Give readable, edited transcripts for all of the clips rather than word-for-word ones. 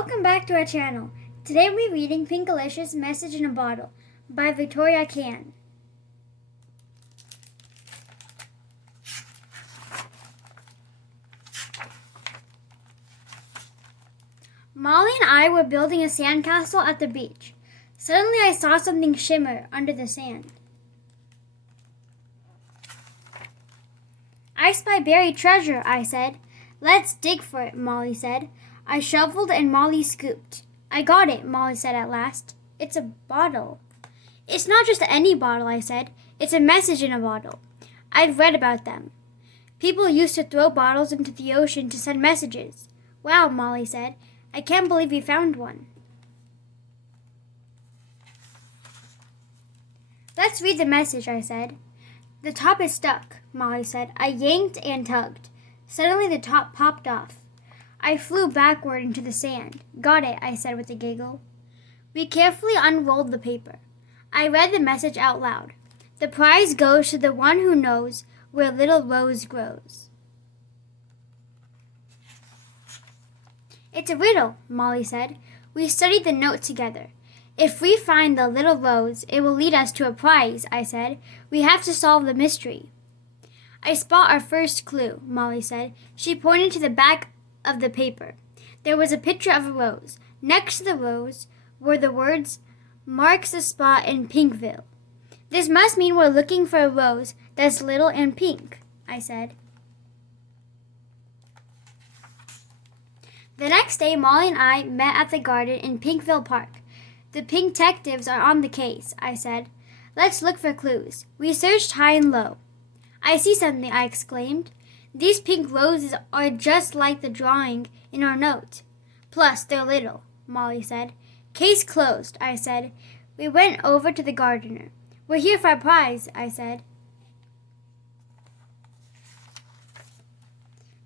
Welcome back to our channel. Today we're reading Pinkalicious Message in a Bottle by Victoria Kann. Molly and I were building a sandcastle at the beach. Suddenly I saw something shimmer under the sand. I spy buried treasure, I said. Let's dig for it, Molly said. I shoveled and Molly scooped. I got it, Molly said at last. It's a bottle. It's not just any bottle, I said. It's a message in a bottle. I'd read about them. People used to throw bottles into the ocean to send messages. Wow, Molly said. I can't believe we found one. Let's read the message, I said. The top is stuck, Molly said. I yanked and tugged. Suddenly the top popped off. I flew backward into the sand. Got it, I said with a giggle. We carefully unrolled the paper. I read the message out loud. The prize goes to the one who knows where little rose grows. It's a riddle, Molly said. We studied the note together. If we find the little rose, it will lead us to a prize, I said. We have to solve the mystery. I spot our first clue, Molly said. She pointed to the back of the paper. There was a picture of a rose. Next to the rose were the words, marks the spot in Pinkville. This must mean we're looking for a rose that's little and pink, I said. The next day, Molly and I met at the garden in Pinkville Park. The pink detectives are on the case, I said. Let's look for clues. We searched high and low. I see something, I exclaimed. These pink roses are just like the drawing in our note. Plus, they're little, Molly said. Case closed, I said. We went over to the gardener. We're here for a prize, I said.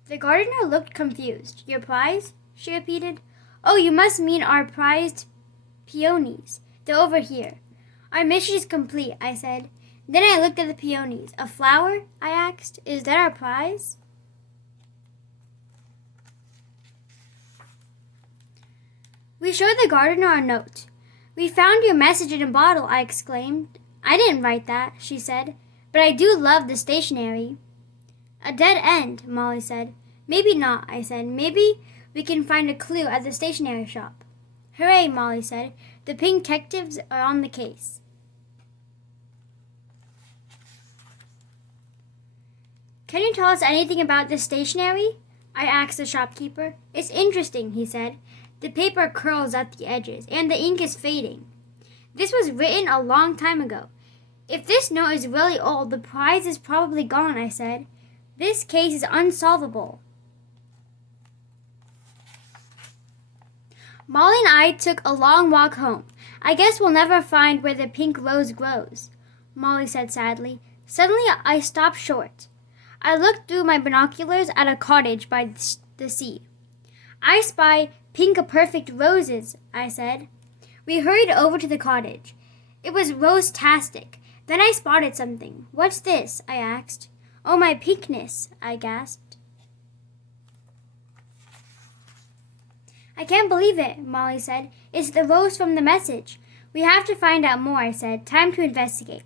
The gardener looked confused. Your prize? She repeated. Oh, you must mean our prized peonies. They're over here. Our mission is complete, I said. Then I looked at the peonies. A flower? I asked. Is that our prize? We showed the gardener our note. We found your message in a bottle, I exclaimed. I didn't write that, she said, but I do love the stationery. A dead end, Molly said. Maybe not, I said. Maybe we can find a clue at the stationery shop. Hooray, Molly said. The pink detectives are on the case. Can you tell us anything about the stationery? I asked the shopkeeper. It's interesting, he said. The paper curls at the edges, and the ink is fading. This was written a long time ago. If this note is really old, the prize is probably gone, I said. This case is unsolvable. Molly and I took a long walk home. I guess we'll never find where the pink rose grows, Molly said sadly. Suddenly, I stopped short. I looked through my binoculars at a cottage by the sea. I spy pink-a-perfect roses, I said. We hurried over to the cottage. It was rose-tastic. Then I spotted something. What's this? I asked. Oh, my pinkness, I gasped. I can't believe it, Molly said. It's the rose from the message. We have to find out more, I said. Time to investigate.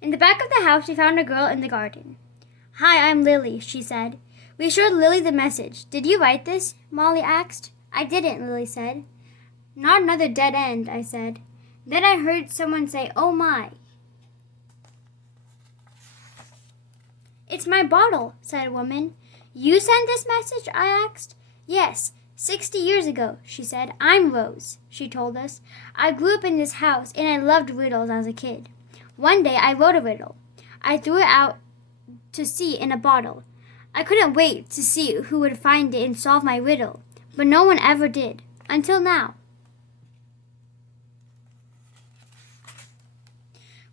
In the back of the house, we found a girl in the garden. Hi, I'm Lily, she said. We showed Lily the message. Did you write this? Molly asked. I didn't, Lily said. Not another dead end, I said. Then I heard someone say, oh my. It's my bottle, said a woman. You sent this message? I asked. Yes, 60 years ago, she said. I'm Rose, she told us. I grew up in this house and I loved riddles as a kid. One day I wrote a riddle. I threw it out to sea in a bottle. I couldn't wait to see who would find it and solve my riddle, but no one ever did, until now.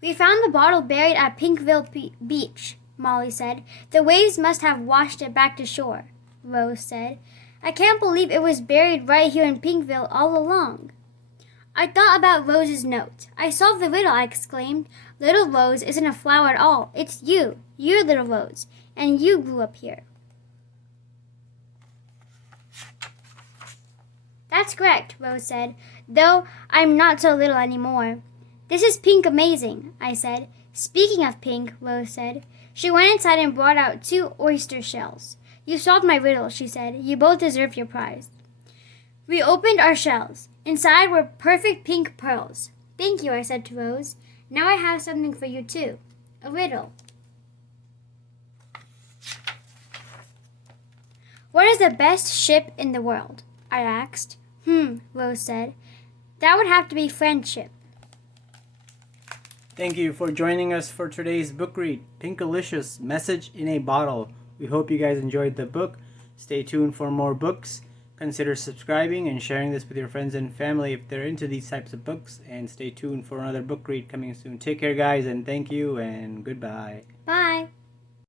We found the bottle buried at Pinkville Beach, Molly said. The waves must have washed it back to shore, Rose said. I can't believe it was buried right here in Pinkville all along. I thought about Rose's note. I solved the riddle, I exclaimed. Little Rose isn't a flower at all. It's you. You're Little Rose, and you grew up here. That's correct, Rose said, though I'm not so little anymore. This is pink amazing, I said. Speaking of pink, Rose said. She went inside and brought out 2 oyster shells. You solved my riddle, she said. You both deserve your prize. We opened our shells. Inside were perfect pink pearls. Thank you, I said to Rose. Now I have something for you too. A riddle. What is the best ship in the world? I asked. Rose said. That would have to be friendship. Thank you for joining us for today's book read, Pinkalicious, Message in a Bottle. We hope you guys enjoyed the book. Stay tuned for more books. Consider subscribing and sharing this with your friends and family if they're into these types of books. And stay tuned for another book read coming soon. Take care, guys, and thank you, and goodbye. Bye.